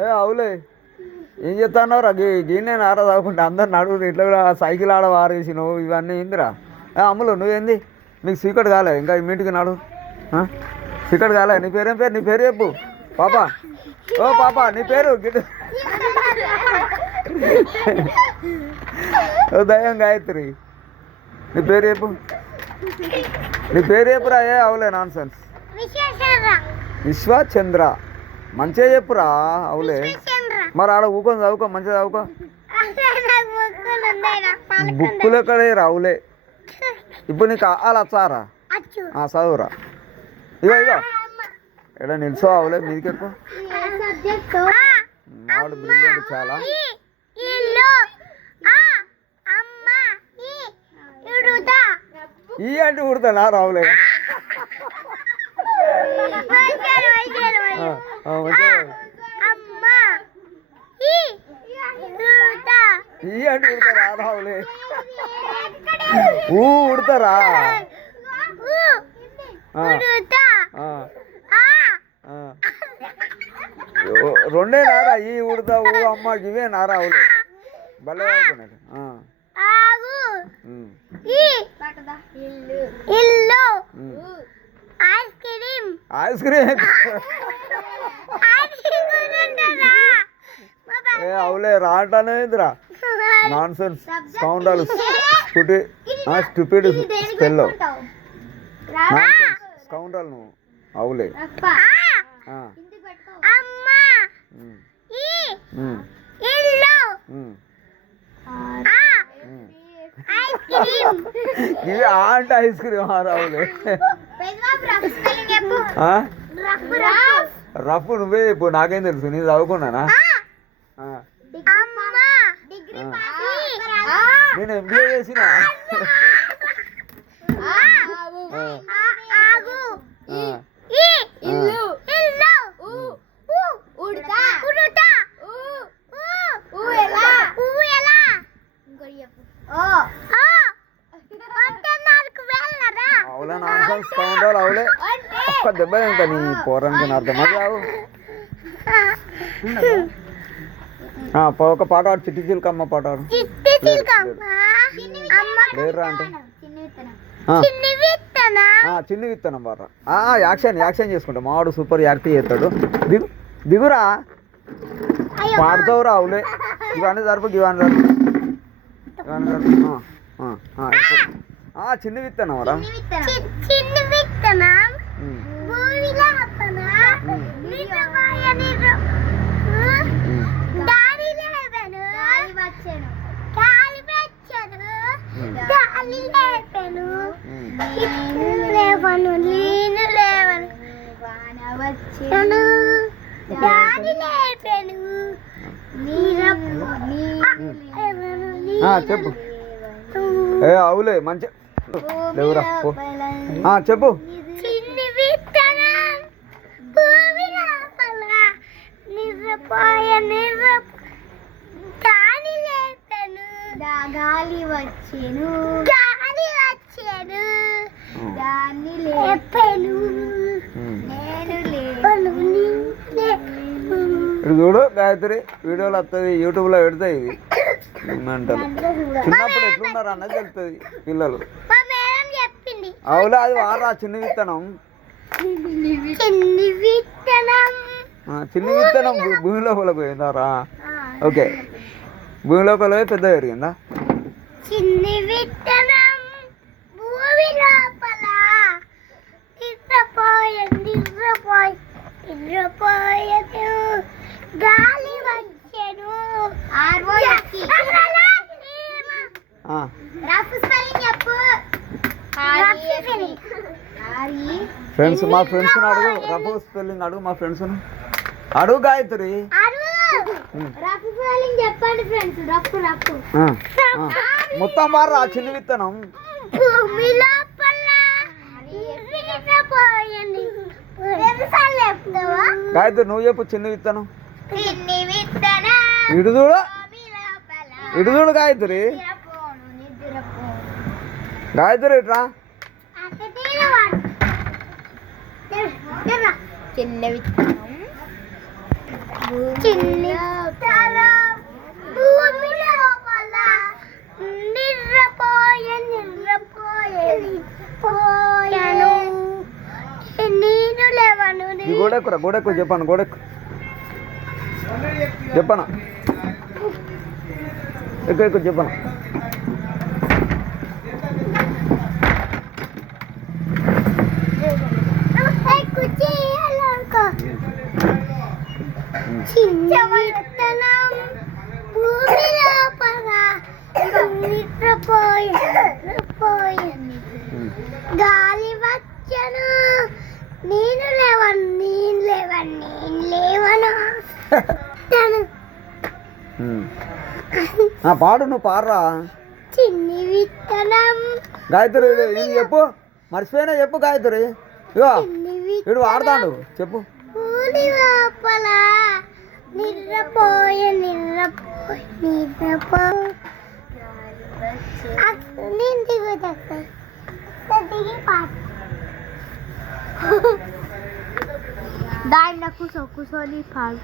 ఏ అవులే ఏం చెప్తాన్నావు రా గీనే నారా చదువుకుంటా అందరు నడువు ఇట్లా కూడా సైకిల్ ఆడ వారేసినావు ఇవన్నీ ఏందిరా అమ్ములు నువ్వేంది నీకు సీకట్ కాలే ఇంకా ఇంటికి నాడు సీకట్ కాలే నీ పేరేం పేరు నీ పేరు చెప్పు పాపా ఓ పాపా నీ పేరు గిట్ ఓ దయ్యం గాయత్రి నీ పేరు చెప్పు నీ పేరు చెప్పురా ఏ అవులే నాన్ సెన్స్ విశ్వచంద్ర మంచిగా చెప్పురా అవులే మరి ఆడ ఊకొని చదువుకో మంచిగా చదువుకో బుక్కులు ఎక్కడే రావులే ఇప్పుడు నీకు అలా వచ్చారా చదువురా ఇగో ఇగో ఎక్కడ నిల్చో అవులే మీదికి ఎక్కువ మావాడు బ్రిలియంట్ చాలా ఈ అంటే కుడతానా రావులే ఈ అంటే ఉడతారా రావులే ఉడతారా రెండే నారా ఈ ఉడతా ఊ అమ్మ ఇవే నారా అవులే భలే అవుతున్నాడు ఐస్ క్రీమ్ ఏ అవులే రావటానేదిరా నాన్ సెన్స్ స్కౌండల్ స్టూపిడ్ స్పెల్లో నాన్ సెన్స్ స్కౌండల్ నువ్వు అవులే ఇవి అంటే ఐస్ క్రీమ్ రావులే రఫ్ నువ్వే ఇప్పుడు నాకేం తెలుసు నేను చదువుకున్నానా నేను ఎంబీఏ చేసిన అవులే నాన్ కౌంటర్ అవులే ఒక్క దెబ్బ ఇంకా నీ పోరానికి అర్థమది ఒక పాట ఆడు చిట్టి చిలుకమ్మ పాట ఆడు లేరురా అంటే చిన్ని విత్తనం బారా యాక్షన్ చేసుకుంటా మావాడు సూపర్ యాక్టింగ్ చేస్తాడు దిగురా పాడతావురా అవులే ఇవన్నీ జరుపు ఇవన్నీ జరుపు చిన్ని విత్తనం రా చెప్పు ఏ అవులే మంచి లేవురా చెప్పు గాలి వచ్చేను దాన్ని లేపెను ఇది చూడు గాయత్రి వీడియోలు వస్తుంది యూట్యూబ్లో పెడతాయి ఇది మెంటల్ చిన్నప్పుడు ఎట్లున్నారు అన్నది తెలుస్తుంది పిల్లలు అవులే అది వారా చిన్న విత్తనం చిన్న విత్తనం భూమి లోపల పోయిందారా ఓకే భూమి లోపల పోయి పెద్ద పెరిగిందా చిన్ని విత్తనం భూమి లోపల గాలి వచ్చెను ఫ్రెండ్స్ మా ఫ్రెండ్స్ అడుగు రఫ్ స్పెల్లింగ్ అడుగు మా ఫ్రెండ్స్ అడుగు గాయత్రి చెప్పండి ఫ్రెండ్స్ మొత్తం బారా చిన్న విత్తనం భూమి లోపల గాయత్రి నువ్వు చెప్పు చిన్న విత్తనం ఇడుదూడు గాయత్రి గాయత్రి ఇట్రా చిన్న విత్తనం చిన్ని విత్తనం భూమి లోపల నిద్రపోయాను నేను లేవను ఈ గోడెక్కురా గోడెక్కు చెప్పాను గోడెక్కు చెప్పనా ఎక్కువ ఎక్కువ చెప్పనా చిన్న విత్తనం భూమి లోపల నిద్రపోయాను గాలి వచ్చను నేను లేవను పాడు నువ్వు పాడరా చిన్ని విత్తనం గాయత్రి ఇది చెప్పు మర్చిపోయినా చెప్పు గాయత్రి ఇగో చిన్ని వీడు వాడతాడు చెప్పు భూమి లోపల నిద్రపోయి నేను దిగి పాట దాంట్లో కూర్చొని పాడు